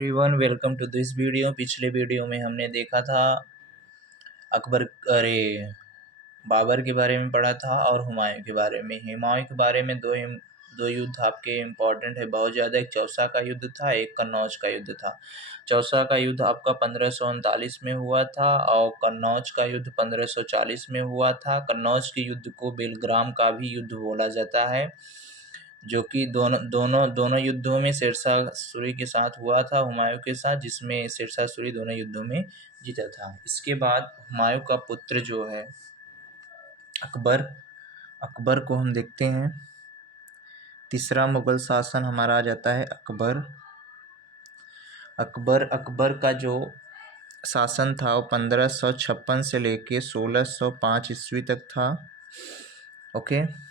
Everyone welcome to this video. पिछले video में हमने देखा था अकबर बाबर के बारे में पढ़ा था और हुमायूं के बारे में। हुमायूं के बारे में दो युद्ध आपके इम्पोर्टेंट है बहुत ज़्यादा। एक चौसा का युद्ध था, एक कन्नौज का युद्ध था। चौसा का युद्ध आपका 1539 में हुआ था और कन्नौज का युद्ध 1540 में हुआ था। कन्नौज के युद्ध को बेलग्राम का भी युद्ध बोला जाता है, जो कि दोनों दोनों दोनों युद्धों में शेरशाह सूरी के साथ हुआ था, हुमायूं के साथ, जिसमें शेरशाह सूरी दोनों युद्धों में जीता था। इसके बाद हुमायूं का पुत्र जो है अकबर, अकबर को हम देखते हैं। तीसरा मुगल शासन हमारा आ जाता है अकबर। अकबर का जो शासन था वो 1556 से लेके 1605 ईस्वी तक था। ओके।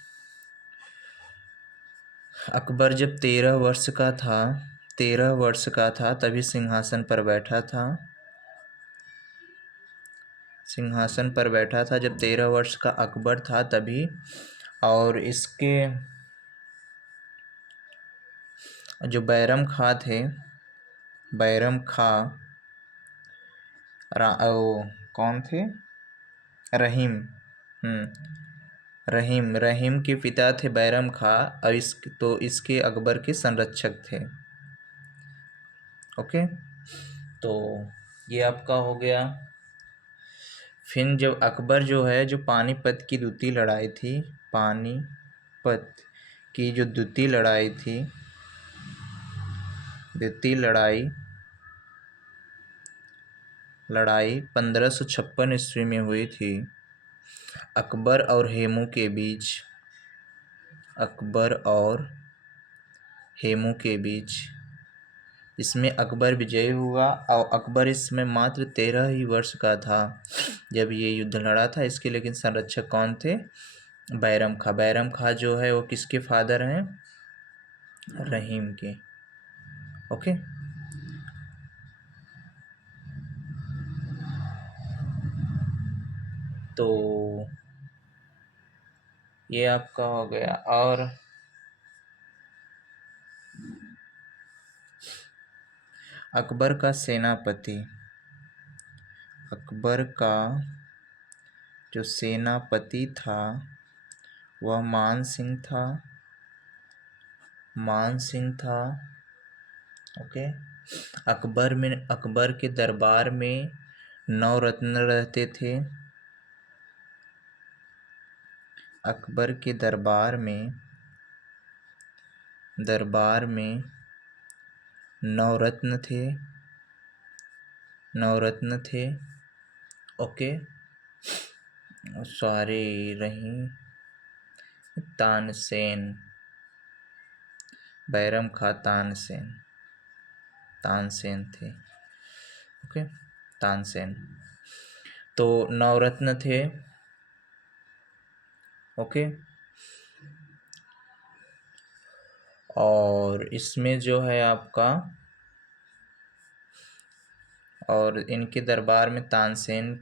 अकबर जब 13 वर्ष का था तभी सिंहासन पर बैठा था। सिंहासन पर बैठा था जब 13 वर्ष का अकबर था तभी। और इसके जो बैरम खां थे, बैरम खां कौन थे? रहीम। रहीम के पिता थे बैरम खां और इसके अकबर के संरक्षक थे। ओके, तो ये आपका हो गया। फिर जब अकबर जो है, जो पानीपत की द्वितीय लड़ाई थी, पानीपत की जो द्वितीय लड़ाई थी, द्वितीय लड़ाई 1556 ईस्वी में हुई थी अकबर और हेमू के बीच। अकबर और हेमू के बीच इसमें अकबर विजयी हुआ और अकबर इसमें मात्र 13 ही वर्ष का था जब ये युद्ध लड़ा था इसके। लेकिन संरक्षक कौन थे? बैरम खां। बैरम खां जो है वो किसके फादर हैं? रहीम के। ओके, तो ये आपका हो गया। और अकबर का सेनापति, अकबर का जो सेनापति था वह मान सिंह था। मान सिंह था। ओके। अकबर के दरबार में 9 रत्न रहते थे। अकबर के दरबार में 9 रत्न थे। 9 रत्न थे। ओके, सारे रही तानसेन, बैरम खां तानसेन थे। ओके, तानसेन। तो 9 रत्न थे। ओके, और इसमें जो है आपका, और इनके दरबार में तानसेन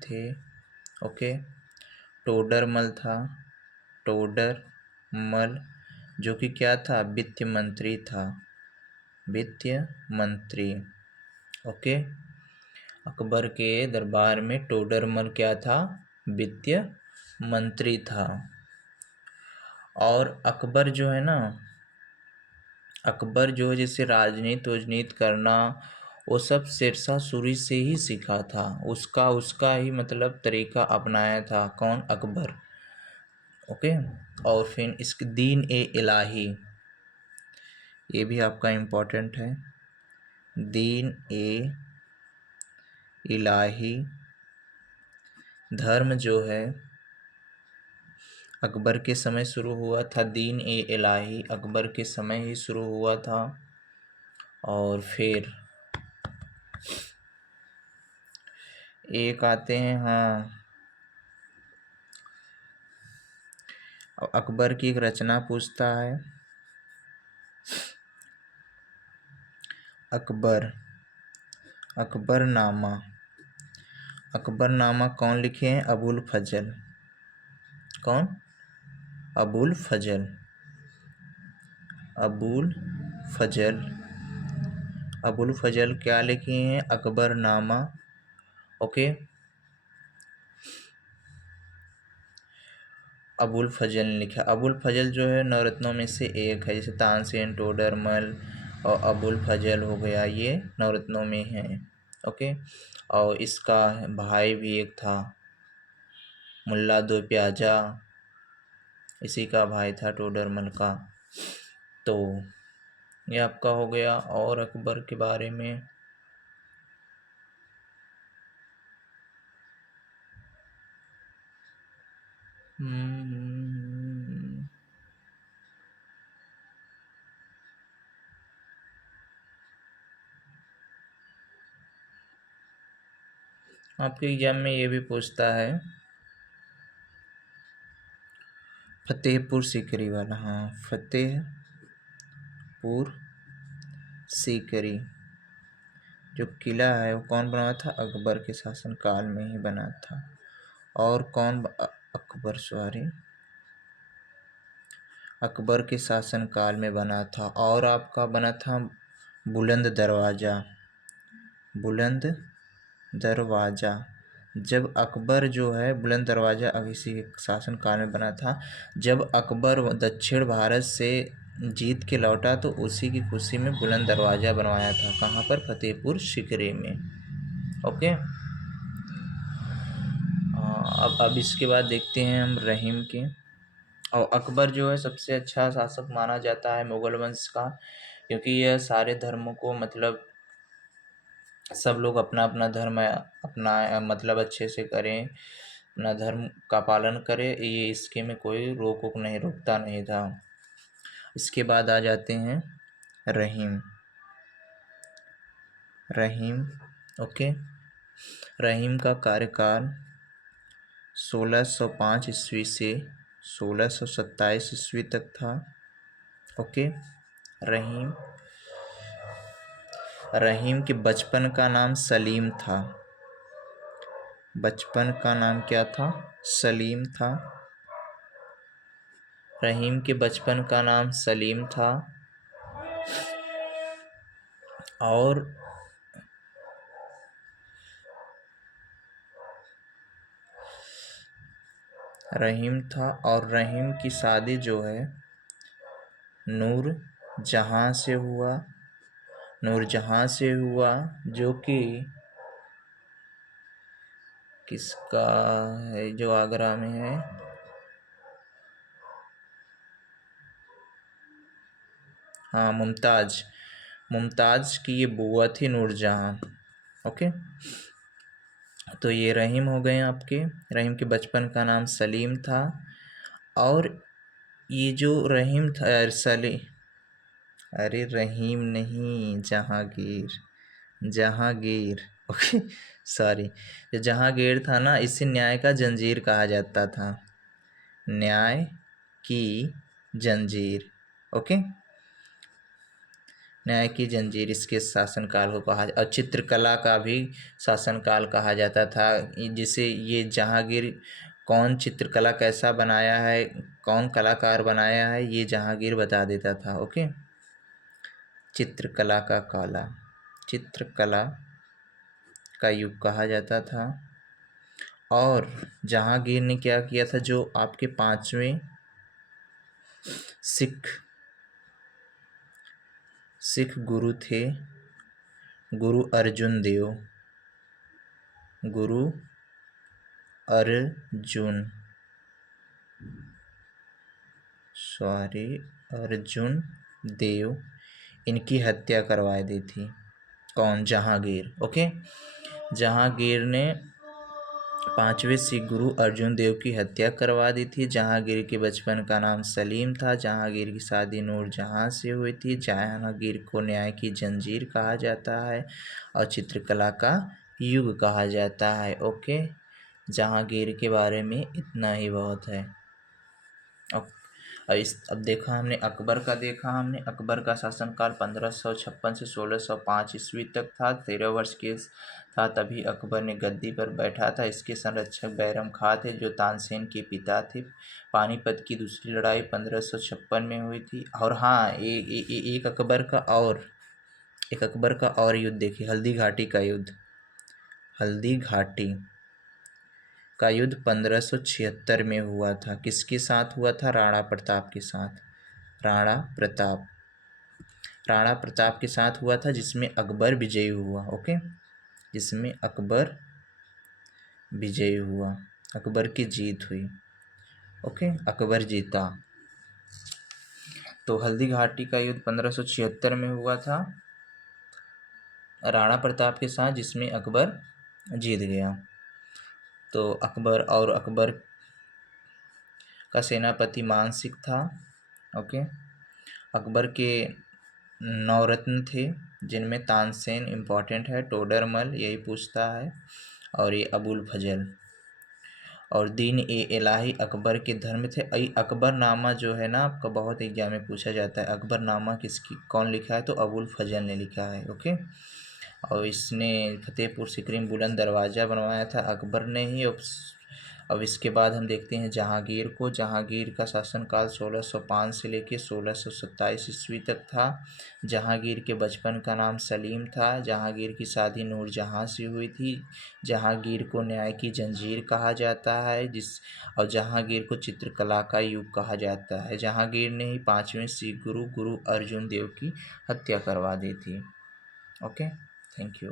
थे। ओके, टोडरमल था। टोडरमल जो कि क्या था? वित्त मंत्री था। वित्त मंत्री। ओके, अकबर के दरबार में टोडरमल क्या था? वित्त मंत्री था। और अकबर जो है ना, अकबर जो है जैसे राजनीति करना वो सब शेरशाह सूरी से ही सीखा था। उसका ही मतलब तरीका अपनाया था। कौन? अकबर। ओके, और फिर इसके दीन ए इलाही, ये भी आपका इम्पोर्टेंट है। दीन ए इलाही धर्म जो है अकबर के समय शुरू हुआ था। दीन ए इलाही अकबर के समय ही शुरू हुआ था। और फिर एक आते हैं, हाँ, अकबर की एक रचना पूछता है। अकबरनामा कौन लिखे हैं? अबुल फजल। कौन? अबुल फजल। फजल। अबुल फजल क्या लिखे हैं? अकबरनामा। ओके, अबुल फजल ने लिखा। अबुल फजल जो है नवरत्नों में से एक है, जैसे तानसेन, टोडरमल और अबुल फजल हो गया, ये नवरत्नों में है। ओके, और इसका भाई भी एक था, मुल्ला दो प्याजा, इसी का भाई था टोडरमल का। तो ये आपका हो गया। और अकबर के बारे में आपके एग्जाम में ये भी पूछता है, फतेहपुर सीकरी वाला। हाँ, फतेहपुर सीकरी जो किला है वो कौन बनाया था? अकबर के शासनकाल में ही बना था। और कौन अकबर के शासनकाल में बना था। और आपका बना था बुलंद दरवाज़ा। बुलंद दरवाज़ा जब अकबर जो है, बुलंद दरवाज़ा इसी के शासनकाल में बना था। जब अकबर दक्षिण भारत से जीत के लौटा तो उसी की खुशी में बुलंद दरवाज़ा बनवाया था। कहाँ पर? फतेहपुर सीकरी में। ओके, अब इसके बाद देखते हैं हम रहीम के। और अकबर जो है सबसे अच्छा शासक माना जाता है मुगल वंश का, क्योंकि यह सारे धर्मों को मतलब सब लोग अपना अपना धर्म अपना मतलब अच्छे से करें, अपना धर्म का पालन करें, ये इसके में कोई रोकता नहीं था। इसके बाद आ जाते हैं रहीम। ओके, रहीम का कार्यकाल 1605 ईस्वी से 1627 ईस्वी तक था। ओके, रहीम के बचपन का नाम सलीम था। बचपन का नाम क्या था? सलीम था। रहीम के बचपन का नाम सलीम था। और रहीम था, और रहीम की शादी जो है नूरजहां से हुआ, जो कि किसका है? जो आगरा में है। हाँ, मुमताज की ये बुआ थी नूरजहां। ओके, तो ये रहीम हो गए आपके। रहीम के बचपन का नाम सलीम था। और ये जो रहीम था अरे रहीम नहीं, जहांगीर। Okay, sorry. जो जहांगीर था ना, इसे न्याय का जंजीर कहा जाता था। न्याय की जंजीर। ओके, न्याय की जंजीर इसके शासनकाल को कहा। और चित्रकला का भी शासनकाल कहा जाता था, जिसे ये जहांगीर कौन चित्रकला कैसा बनाया है, कौन कलाकार बनाया है, ये जहांगीर बता देता था। ओके, चित्रकला का युग कहा जाता था। और जहांगीर ने क्या किया था? जो आपके 5वें सिख गुरु थे, गुरु अर्जुन देव, इनकी हत्या करवा दी थी। कौन? जहांगीर। ओके, जहांगीर ने 5वें सिख गुरु अर्जुन देव की हत्या करवा दी थी। जहांगीर के बचपन का नाम सलीम था। जहांगीर की शादी नूरजहां से हुई थी। जहांगीर को न्याय की जंजीर कहा जाता है और चित्रकला का युग कहा जाता है। ओके, जहांगीर के बारे में इतना ही बहुत है। अब देखा हमने अकबर का शासनकाल 1556 से 1605 ईस्वी तक था। 13 वर्ष के था तभी अकबर ने गद्दी पर बैठा था। इसके संरक्षक बैरम खां थे जो तानसेन के पिता थे। पानीपत की दूसरी लड़ाई 1556 में हुई थी। और हाँ, एक अकबर का और युद्ध देखिए, हल्दी घाटी का युद्ध 1576 में हुआ था। किसके साथ हुआ था? राणा प्रताप के साथ। राणा प्रताप के साथ हुआ था, जिसमें अकबर विजयी हुआ। ओके, जिसमें अकबर विजयी हुआ, अकबर की जीत हुई। ओके, अकबर जीता। तो हल्दी घाटी का युद्ध 1576 में हुआ था राणा प्रताप के साथ, जिसमें अकबर जीत गया। तो अकबर का सेनापति मानसिंह था। ओके, अकबर के 9 रत्न थे, जिनमें तानसेन इम्पॉर्टेंट है, टोडरमल यही पूछता है, और ये अबुल फजल और दीन ए इलाही अकबर के धर्म थे। अकबरनामा जो है ना, आपका बहुत एग्जाम में पूछा जाता है। अकबरनामा कौन लिखा है? तो अबुल फजल ने लिखा है। ओके, और इसने फतेहपुर सिकरी में बुलंद दरवाज़ा बनवाया था अकबर ने ही। अब इसके बाद हम देखते हैं जहांगीर को। जहांगीर का शासनकाल 1605 से लेकर 1627 ईस्वी तक था। जहांगीर के बचपन का नाम सलीम था। जहांगीर की शादी नूरजहां से हुई थी। जहांगीर को न्याय की जंजीर कहा जाता है, और जहांगीर को चित्रकला का युग कहा जाता है। जहांगीर ने ही 5वें सिख गुरु अर्जुन देव की हत्या करवा दी थी। Okay, thank you.